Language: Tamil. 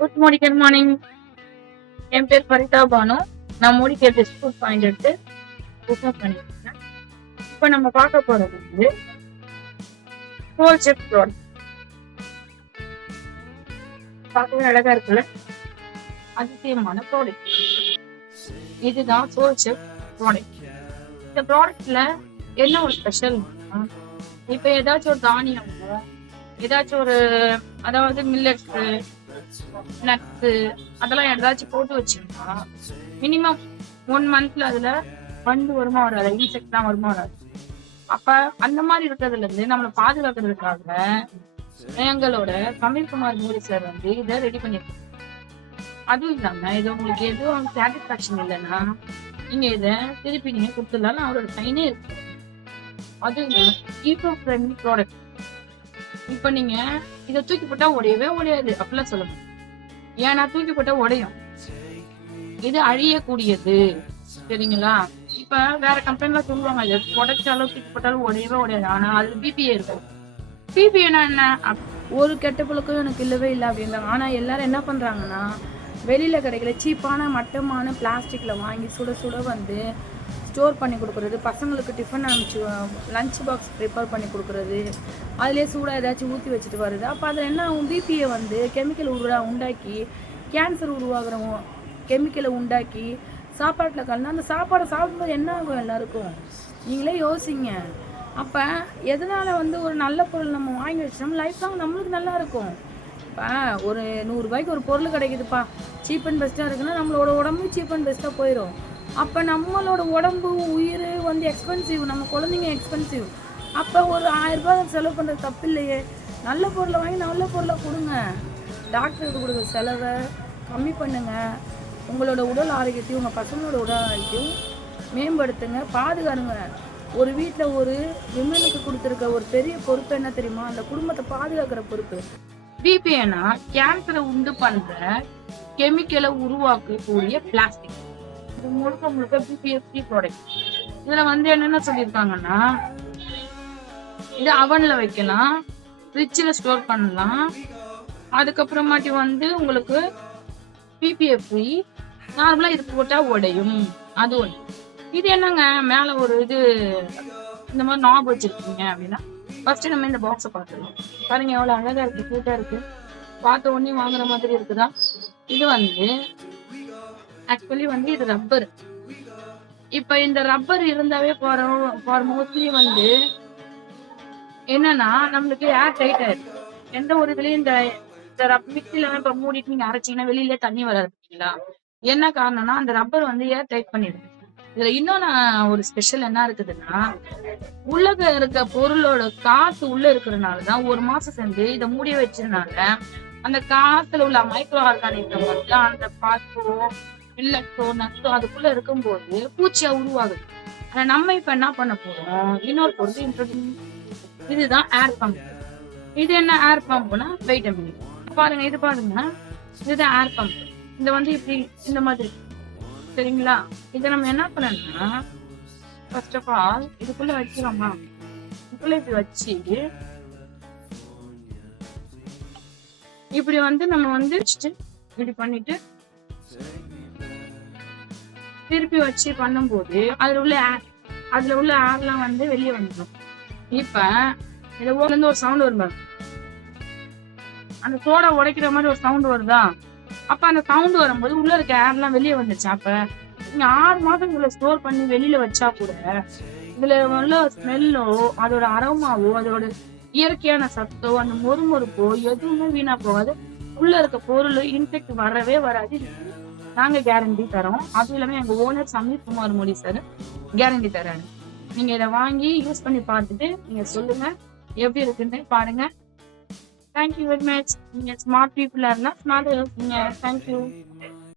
Good morning. என் பேர் ஃபரிதா பானு. நான் மோடிகே டிஸ்ட்ரிக்ட் பாயிண்ட் எடுத்து பிசினஸ் பண்ணிட்டு இருக்கேன். இப்போ நம்ம பார்க்க போறது வந்து சோல் செஃப் ப்ராடக்ட். பார்க்கவே அழகா இருக்குல்ல, அதிசயமான ப்ராடக்ட். இதுதான் சோல் செஃப் ப்ராடக்ட். இந்த ப்ராடக்ட்ல என்ன ஒரு ஸ்பெஷல், இப்ப ஏதாச்சும் ஒரு தானியமோ ஏதாச்சும் ஒரு, அதாவது மில்லட்ஸ், நட்ஸ், அதெல்லாம் ஏதாச்சும் போட்டு வச்சீங்கன்னா மினிமம் 1 மந்த்ல அதுல வண்டு வருமா வராது, இன்செக்ட் தான் வருமா வராது. அப்ப அந்த மாதிரி இருக்கிறதுல இருந்து நம்மளை பாதுகாக்கிறதுக்காக எங்களோட சமீர்குமார் மோடி சார் வந்து இதை ரெடி பண்ணிருக்காங்க. அதுவும் இல்லாம இது உங்களுக்கு எதுவும் சாட்டிஸ்பாக்சன் இல்லைன்னா நீங்க இதை திருப்பி நீங்க கொடுத்துடலாம், அவரோட சைனே இருக்கு. அதுவும் இல்லாம ஈகோ ஃப்ரெண்ட்லி ப்ராடக்ட். இப்ப நீங்க இதை தூக்கி போட்டா உடையவே உடையாது அப்படிலாம் சொல்லணும். ஏன்னா தூக்கி போட்டா உடையும், இது அழியக்கூடியது, சரிங்களா? இப்ப வேற கம்பெனில சொல்லுவாங்க இது உடைச்சாலும் தூக்கி போட்டாலும் உடையவே உடையாது, ஆனா அது பிபிஏ இருக்கும். பிபிஏனா என்ன? ஒரு கெட்ட பழக்கம் எனக்கு இல்லவே இல்லை அப்படின்றாங்க. ஆனால் எல்லாரும் என்ன பண்ணுறாங்கன்னா, வெளியில் கிடைக்கல சீப்பான மட்டமான பிளாஸ்டிக்கில் வாங்கி சுட சுட வந்து ஸ்டோர் பண்ணி கொடுக்குறது, பசங்களுக்கு டிஃபன் அனுப்பிச்சு லஞ்ச் பாக்ஸ் ப்ரிப்பேர் பண்ணி கொடுக்குறது, அதிலே சூடாக ஏதாச்சும் ஊற்றி வச்சுட்டு வருது. அப்போ அதில் என்ன ஆகும், பிபிஏ வந்து கெமிக்கல் உண்டாக்கி கேன்சர் உருவாகிற கெமிக்கலை உண்டாக்கி சாப்பாட்டில் கலந்து அந்த சாப்பாடை சாப்பிடும்போது என்ன ஆகும் எல்லாருக்கும், நீங்களே யோசிங்க. அப்போ எதனால் வந்து ஒரு நல்ல பொருள் நம்ம வாங்கி வச்சோம் லைஃப் லாங் நம்மளுக்கு நல்லா இருக்கும். இப்போ ஒரு 100 ரூபாய்க்கு ஒரு பொருள் கிடைக்குதுப்பா, சீப் அண்ட் பெஸ்ட்டாக இருக்குன்னா நம்மளோட உடம்பு சீப் அண்ட் பெஸ்ட்டாக போயிடும். அப்போ நம்மளோட உடம்பு உயிர் வந்து எக்ஸ்பென்சிவ், நம்ம குழந்தைங்க எக்ஸ்பென்சிவ். அப்போ ஒரு 1000 ரூபாய் செலவு பண்ணுறது தப்பு இல்லையே. நல்ல பொருளை வாங்கி நல்ல பொருளை கொடுங்க, டாக்டருக்கு கொடுக்குற செலவை கம்மி பண்ணுங்க, உங்களோட உடல் ஆரோக்கியத்தையும் உங்கள் பசங்களோட உடல் ஆரோக்கியத்தையும் மேம்படுத்துங்க, பாதுகாருங்க. ஒரு வீட்டில் ஒரு விமனுக்கு கொடுத்துருக்க ஒரு பெரிய பொறுப்பு என்ன தெரியுமா? அந்த குடும்பத்தை பாதுகாக்கிற பொறுப்பு. பிபிஏனா கேன்சரை உண்டு பண்ற கெமிக்கலை உருவாக்கக்கூடிய பிளாஸ்டிக். இது முழுக்க முழுக்க பிபிஏ ஃப்ரீ ப்ராடக்ட். இதுல வந்து என்னென்ன சொல்லியிருக்காங்கன்னா, இது அவன்ல வைக்கலாம், ஃப்ரிட்ஜில் ஸ்டோர் பண்ணலாம், அதுக்கப்புறமாட்டி வந்து உங்களுக்கு பிபிஏ ஃப்ரீ, நார்மலா இது போட்டா உடையும், அது ஒன்று. இது என்னங்க மேல ஒரு இது இந்த மாதிரி நாப் வச்சிருக்கீங்க அப்படின்னா, ஃபர்ஸ்ட் நம்ம இந்த பாக்ஸை பார்த்துக்கலாம். பாருங்க எவ்வளவு அழகா இருக்கு, கியூட்டா இருக்கு, பார்த்த உடனே வாங்குற மாதிரி இருக்குதா? இது வந்து ஆக்சுவலி வந்து இது ரப்பர். இப்ப இந்த ரப்பர் இருந்தாவே ஃபார் மோஸ்ட்லி வந்து என்னன்னா நம்மளுக்கு ஏர் டைட் ஆயிருக்கு. எந்த ஒரு இதுலயும் இந்த மிக்சில இப்ப மூடிட்டு நீங்க அரைச்சீங்கன்னா வெளியில தண்ணி வராது பார்த்தீங்களா? என்ன காரணம்னா அந்த ரப்பர் வந்து ஏர் டைட் பண்ணிடுது. இதுல இன்னொன்னு ஒரு ஸ்பெஷல் என்ன இருக்குதுன்னா, உலக இருக்க பொருளோட காத்து உள்ள இருக்கிறதுனாலதான் 1 மாசம் செஞ்சு இதை மூடி வச்சதுனால அந்த காத்துல உள்ள மைக்ரோ ஆர்கானிசம் வந்து அந்த பாஸ்போ மில்லட்ஸோ நட்ஸோ அதுக்குள்ள இருக்கும்போது பூச்சியா உருவாகுது. ஆனா நம்ம இப்ப என்ன பண்ண போறோம், இன்னொரு பொருள் இன்ட்ரோடியூஸ். இதுதான் ஏர் பம்ப். இது என்ன ஏர் பம்ப்னா வைட்டமின். பாருங்க, இது பாருங்க, இதுதான் ஏர் பம்ப். இந்த வந்து இப்படி இந்த மாதிரி, சரிங்களா? இதை நம்ம என்ன பண்ணணும்னா, ஃபர்ஸ்ட் ஆஃப் ஆல் இதுக்குள்ள வச்சிடலாமா, இதுக்குள்ள இப்படி வச்சு இப்படி வந்து நம்ம வந்து வச்சுட்டு இப்படி பண்ணிட்டு திருப்பி வச்சு பண்ணும்போது அதுல உள்ள ஏர்லாம் வந்து வெளியே வந்துடும். இப்ப இதை இருந்து ஒரு சவுண்ட் வரும், அந்த சோடா உடைக்கிற மாதிரி ஒரு சவுண்ட் வருதா? அப்ப அந்த சவுண்ட் வரும்போது உள்ள இருக்க ஏர்லாம் வெளியே வந்துச்சு. அப்ப நீங்க 6 மாதம் இதுல ஸ்டோர் பண்ணி வெளியில வச்சா கூட இதுல உள்ள ஸ்மெல்லோ அதோட அரோமாவோ அதோட இயற்கையான சத்தோ அந்த மொறுமொறுப்போ எதுவுமே வீணா போகாது. உள்ள இருக்க பொருள் இன்ஃபெக்ட் வரவே வராது, நாங்க கேரண்டி தரோம். அதுவும் இல்லாம எங்க owner Sameer Kumar Modi sir guarantee தராரு. நீங்க இதை வாங்கி யூஸ் பண்ணி பார்த்துட்டு நீங்க சொல்லுங்க எப்படி இருக்குன்னு பாருங்க. Thank you very much. நீங்க ஸ்மார்ட் பீப்புளா இருந்தா ஸ்மார்ட் யோசிங்க. தேங்க்யூ.